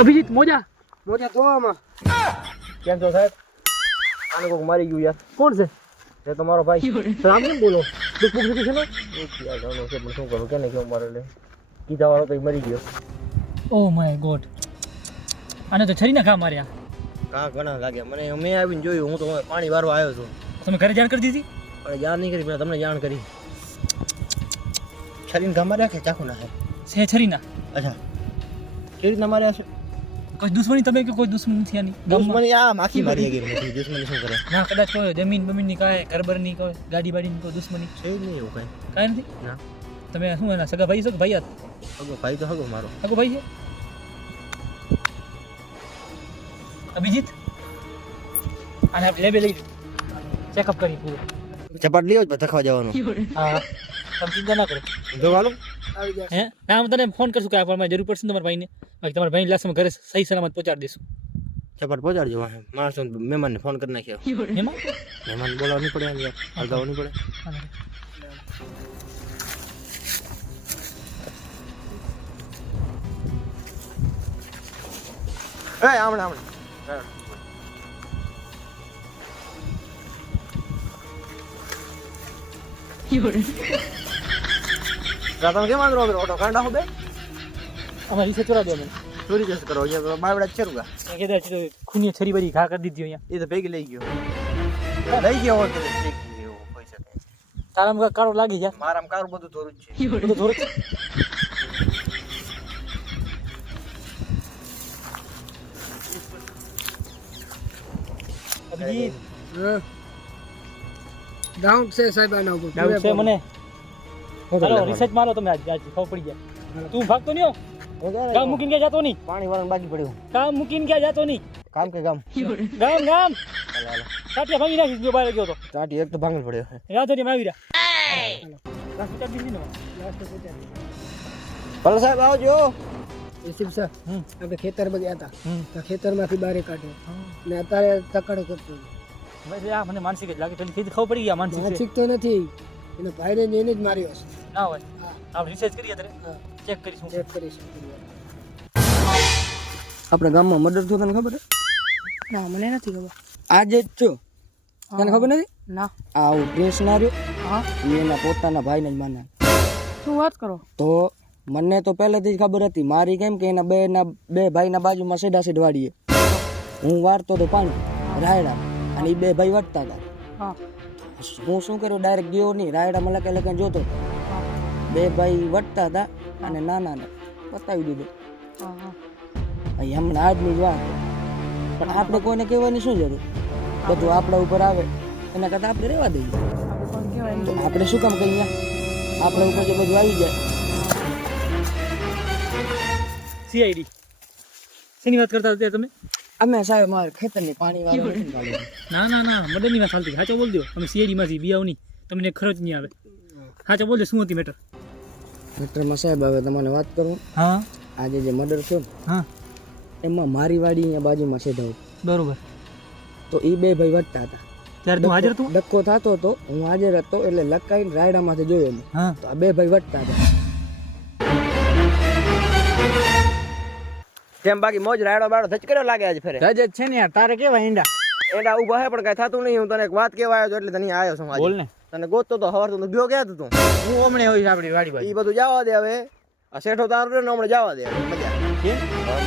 અભિજીત મોજા તો આમાં કેમ છો સાહેબ? આને કોક મારી ગયું યાર. કોણ છે? એ તો મારો ભાઈ. રામ કેમ બોલો? દુઃખ છે ને? યાર ઘણું છે પણ શું કરું, કેને કેવું મારે લે. કીધા વાળો તો ઈ મરી ગયો. ઓ માય ગોડ, આને તો છરીના ઘા માર્યા. કાં ઘણા લાગ્યા મને. મેં આવીને જોયું, હું તો પાણી વારવા આવ્યો છું. તમે ઘરે જાણ કરી દીધી? પણ જાણ નહીં કરી, પેલા તમને જાણ કરી. છરીને ઘા માર્યા કે ચાકુ ના? છે છરીના. અચ્છા, કેવી રીતના માર્યા છે? કોઈ દુશ્મની તમે કે કોઈ દુશ્મની નથી આની? દુશ્મની આ માખી મારી ગઈ નથી. દુશ્મની શું કરે? ના, કદાચ કોઈ જમીન બમીનની કાંઈ ઘરબરની કોઈ ગાડી બાડીની કોઈ દુશ્મની છે જ નહીં એવું કાંઈ. કાંઈ નથી. ના. તમે શું એના સગા ભાઈ છો કે ભાઈ હગો ભાઈ તો હગો મારો. સગો ભાઈ છે? અભિજીત, આને આપણે લેબે લઈ ચેકઅપ કરી પૂરું. ચપાટ લ્યો જ ધખવા જવાનું. હા, તમે ચિંતા ના કરો. જો હાલો. આવી જાય. હે ના, હું તને ફોન કરશું કે આપણને જરૂર પડશે ને તમારા ભાઈને. બાકી તમારા ભાઈ લાસ્ટ ઘરે સહી સલામત પહોંચાડી દઈશું. ચપાટ પહોંચાડજો. માણસો મહેમાનને ફોન કરી નાખ્યો. એમાં મહેમાન બોલાવવા નહીં પડે, યાર અલગાવવા નહીં પડે. એ આમણે તમે કેમ આંદરો ઓટો કાંડા હો બે અમારી રીસે ચોરા દો મને. ચોરી જશે કરો અહીંયા બાવડા ચેરુગા એ કદાચ ખૂની છરી બરી ઘા કરી દીધી અહીંયા. એ તો ભેગી લઈ ગયો હોય તો લઈ ગયો કોઈ શકે. તારામાં કાળો લાગી જાય. મારામાં કારું બધું થોડું જ છે. બધું ધોર છે. અભિજીત, ડાઉટ છે સાહેબ આના ઉપર. ડાઉટ છે મને. ચાલો રિસર્ચ મારો તમે આજ ખબર પડી જાય. તું ભાગતો નહીં હો. કામ મૂકીને ક્યાં જાતો નહીં. પાણી વાળાનું બાકી પડ્યું. કામ મૂકીને ક્યાં જાતો નહીં. કામ કે ગામ ગામ ગામ હાલો કાટિયા ભાંગી નાખીશ જો બહાર ગયો તો. ચાટી એક તો ભાંગલ પડ્યો. રાતો ની આવી ભલે સાહેબ આવજો. એસીબ સર આપણે ખેતરમાં ગયા હતા તો ખેતરમાંથી બહાર કાઢ્યો ને અત્યારે તકડો કરતો રહ્યા. મને માનસિક જ લાગે. ખબર પડી ગયા માનસિક છે. માનસિક તો નથી, એનો ભાઈને એને જ માર્યો છે. ના હોય. આપણે રિસર્ચ કરીએ અત્યારે ચેક કરીશું. ચેક કરીશું. આપણે ગામમાં મર્ડર થયો તને ખબર? ના, મને નથી ખબર. આજે જ છો તને ખબર નથી? ના. આવું ડ્રેસ ના રહ્યો હા, એના પોતાના ભાઈને જ માને. શું વાત કરો? તો મને તો પહેલેથી જ ખબર હતી. મારી કેમ કે એના બે ભાઈના બાજુમાં સીધા સીધ વાડીએ હું વારતો તો પાણી રાયડા અને એ બે ભાઈ વટતા હતા. હા. હું શું કર્યું, ડાયરેક્ટ ગયો નહીં, રાયડામાં લખે જોતો. બે ભાઈ વટતા હતા અને નાનાને બતાવી દીધું. અહીં હમણાં આજની જ વાત. પણ આપણે કોઈને કહેવાની શું જરૂર? બધું આપણા ઉપર આવે એના કરતાં આપણે રહેવા દઈએ. આપણે શું કામ કહીએ? આપણા ઉપર જે બધું આવી જાય. સીઆઈડી શેની વાત કરતા હતા તમે? અમે સાહેબ મારે ખેતરની પાણી વાળું. ના ના ના, મદદની વાત ચાલતી. સાચો બોલ દો. અમે સીઆઈડી માંથી બિયાવ નહીં, તમને ખર્ચ નહીં આવે. સાચો બોલ દે, શું હતી મેટર? મેટરમાં સાહેબ હવે તમને વાત કરું. હા. આજે જે મર્ડર થયો હા, એમાં મારી વાડી અહીંયા બાજુમાં સીધા બરોબર. તો એ બે ભાઈ વટતા હતા. ત્યારે તું હાજર તું? ડક્કો થતો હતો, હું હાજર હતો. એટલે લકાઈને રાયડામાંથી જોયો મેં. હા. તો આ બે ભાઈ વટતા હતા. કેમ બાકી મોજ રાયડો બાયડો ધચકડ્યો લાગે આજ ફેરે? રજ છે ને યાર, તારે કેવા ઈંડા એડા ઊભા હે પણ કઈ થતું નહીં. હું તને એક વાત કહેવા આવ્યો એટલે તને આવ્યો છું. બોલ ને. તને ગોતતો તો હવાર તો ગયો ગયા તું. હું હમણે હોય આપણી વાડી બાજુ. એ બધું જવા દે હવે. આ શેઠો તારો ને હમણાં જવા દે મજા. કેમ?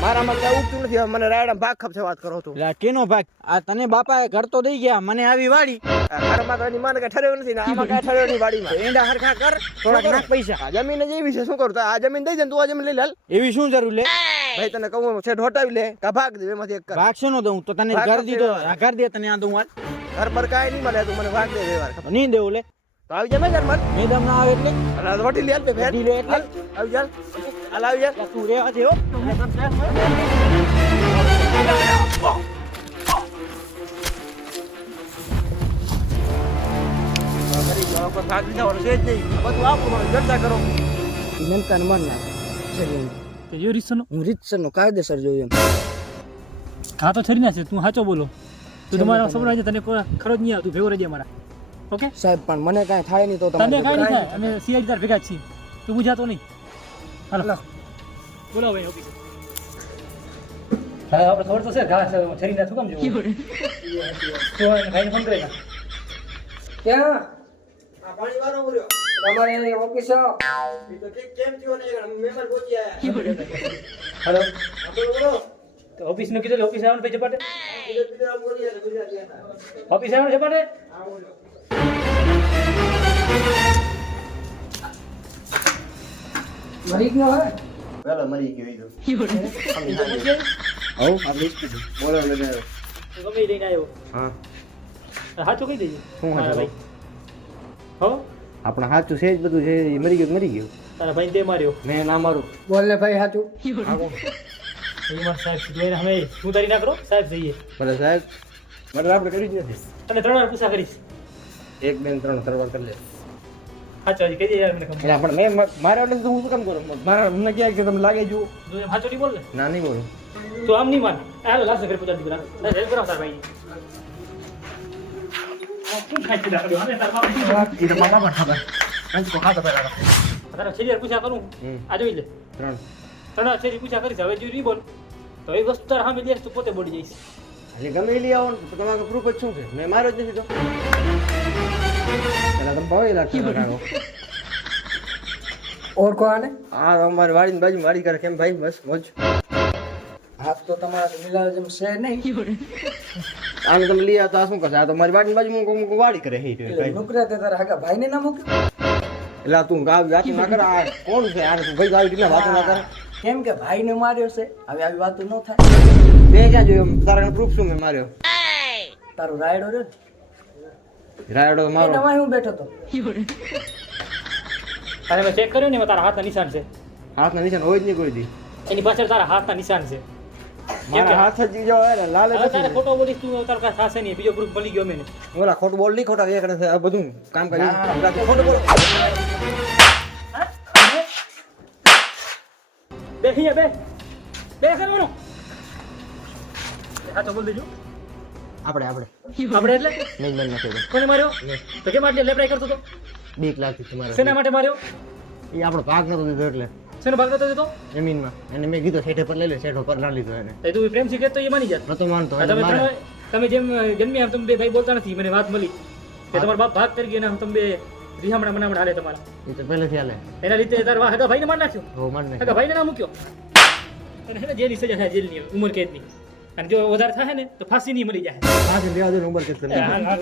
મારામાં કઈ ઉગતું નથી. હવે મને રાયડા ભાગ ખપશે વાત કરો તું. કેનો ભાગ? આ તને બાપાએ ઘર તો દઈ ગયા, મને આવી વાડી. ઘરમાં તો એની મને કઈ ઠર્યો નથી ને આમાં કઈ ઠર્યો નહીં વાડીમાં. એંડા હરખા કર, થોડાક નાખ પૈસા. આ જમીન જ એવી છે, શું કરું? આ જમીન દઈ દે ને તું આ જમીન લઈ લે. એવી શું જરૂર લે? ભાઈ તને કહું શેઠ હટાવી લે કા ભાગ દે, એમાંથી એક કર. ભાગ શેનો દઉં? તો તને ઘર દીધો, ઘર દે તને આ દઉં હાલ. ઘર પર કાંઈ નહીં મળે, તું મને ભાગ દે વ્યવહાર. નહીં દેવું લે. તો આવી જા મેં ઘર પર. મેદમ ના આવે એટલે અલા વટી લે બે ફેર. વટી લે એટલે? આવી જા. હાલ આવી જા. તું રેવા દે હો. ભાગ દીધા વાળું છે જ નહીં. બધું આપું મને ચર્ચા કરો. નનકાને માર નાખે. કે જો રીતસરનો હું રીતસરનો કાયદેસર જોયું એમ. ઘા તો છરી ના છે. તું સાચો બોલો. તું તમારા સબરા છે, તને કોઈ ખરોજ નહીં આવતું. ભેગો રહેજે મારા. ઓકે સાહેબ પણ મને કાંઈ થાય નહીં તો તને તમારે કાંઈ નહીં થાય. અમે સીઆઈડી તાર ભેગા જ છીએ. તું બુঝાતો નહીં. હાલો બોલાવો ભાઈ ઓફિસ. હા આપણે ખબર તો છે ઘાસ શરીરના શું કામ જોવું તો ભાઈને ફોન કરી નાખ. ક્યાં આ પાણી વાળો બોલ્યો તમારે એની ઓફિસ આવો. એ તો ઠીક કેમ થયો ને મહેમાન પહોંચી આયા હાલો આ બોલો બોલો તો ઓફિસનું કીધું ઓફિસ આવવાનું પછી ઝપાટે બીજા બોલી ગયા ગુજરાતી હતા ઓફિસ આવવાનું ઝપાટે આ બોલો મરી ગયો હે પેલો મરી ગયો ઈ તો તો બોલો લગાવ્યો ગમે ઈ લઈને આવ્યો હા સાચું કહી દેજે શું મારા સાચું? ભાઈ હો આપણા હાચું છે જ બધું છે ઈ મરી ગયું તારા ભાઈ તે માર્યો મેં ના મારું બોલ ને ભાઈ સાચું એ મારા સાહેબ જોઈને અમે શું તારી ના કરો સાહેબ જઈએ ભલે સાહેબ મર્ડર આપણે કરી જ નથી તને 3 વાર પૂછા કરીશ 1 2 3 તરવાર કરી લે સાચું હજી કહી દે યાર મને ખબર એટલે પણ મેં મારા એટલે તો હું શું કામ કરું મારા મને ક્યાં કે તમે લાગે જો તું એમ સાચું નહીં બોલ ને ના નહીં બોલું તું આમ નહીં માન હાલો લાસ્ટ ઘરે પૂછા દીધું હેલ્પ કરાવ તારા ભાઈ શું ખાઈ છે દાદા અને તારા બાપા ઈ તો મારા બાપા ખબર કંચ કો ખાતો પહેલા તારા છેલ્લી વાર પૂછા કરું આ જોઈ લે 3 તને છેલ્લી પૂછા કરીશ હવે જો નહીં બોલ તો એ વસ્તુ તારા સામે દેખ તું પોતે બોડી જઈશ એટલે ગમે એ લઈ આવો ને તો તમારો પ્રૂફ જ શું છે મેં માર્યો જ નથી તો પેલા તમે ભાવે લાગતો કાઢો ઓળખો આને આ અમારી વાડીની બાજુ વાડી કરે કેમ ભાઈ બસ મોજ હાથ તો તમારા મિલાવ જેમ છે નહીં આને તમે લઈ આવતા શું કરશે આ તો મારી વાડીની બાજુ હું વાડી કરે હે ભાઈ નુકરા તે તારા હગા ભાઈને ના મૂક્યો એટલે આ તું ગાવ જાતું ના કરે આ કોણ છે આને તું ભાઈ આવી રીતના વાતો ના કરે કેમ કે ભાઈને માર્યો છે હવે આવી વાતો ન થાય બે ક્યાં જોયું તારા પ્રૂફ શું મેં માર્યો તારો રાયડો રહ્યો ને, રાયડો તો મારો એનામાં હું બેઠો તો અને મેં ચેક કર્યું ને એમાં તારા હાથના નિશાન છે હાથના નિશાન હોય જ નહીં કોઈ દી એની પાછળ તારા હાથના નિશાન છે મારા હાથ જ જો હે ને લાલ હવે તારે ખોટો બોલીશ તું તારો કાંઈ થશે નહીં બીજો ગ્રુપ મળી ગયો મેં ઓલા ખોટું બોલ નહીં ખોટા એ કરે છે આ બધું કામ કરી ખોટું બોલો બે અહીંયા બે કરવાનું હા તો બોલ દેજો આપણે આપણે એટલે નહીં મન નથી કોને માર્યો તો કેમ આટલી લેપડાઈ કરતો હતો 2 લાખ થી તમારે શેના માટે માર્યો એ આપણો ભાગ નતો દીધો એટલે શેનો ભાગ નતો દેતો જમીનમાં અને મેં કીધું શેઠે પર લઈ લે શેઠો પર ના લીધો એને એ તું પ્રેમથી કહેતો એ માની જાત નતો માનતો આ તમે તમે જેમ જન્મ્યા એમ તમે બે ભાઈ બોલતા નથી મને વાત મળી કે તમારા બાપ ભાગ કરી ગયા ને તમે બે રીહામણા મનામણા હાલે તમારા એ તો પહેલેથી હાલે એના લીધે તારા હગા ભાઈને માર નાખ્યો હો માન નહીં હગા ભાઈને ના મૂક્યો અને એને જેની સજા થાય જેલની ઉંમર કેદની અને જો વધારે થાય ને તો ફાંસી નહીં મળી જાય હા દેવા દે નંબર કે તમે હાલ, હાલ.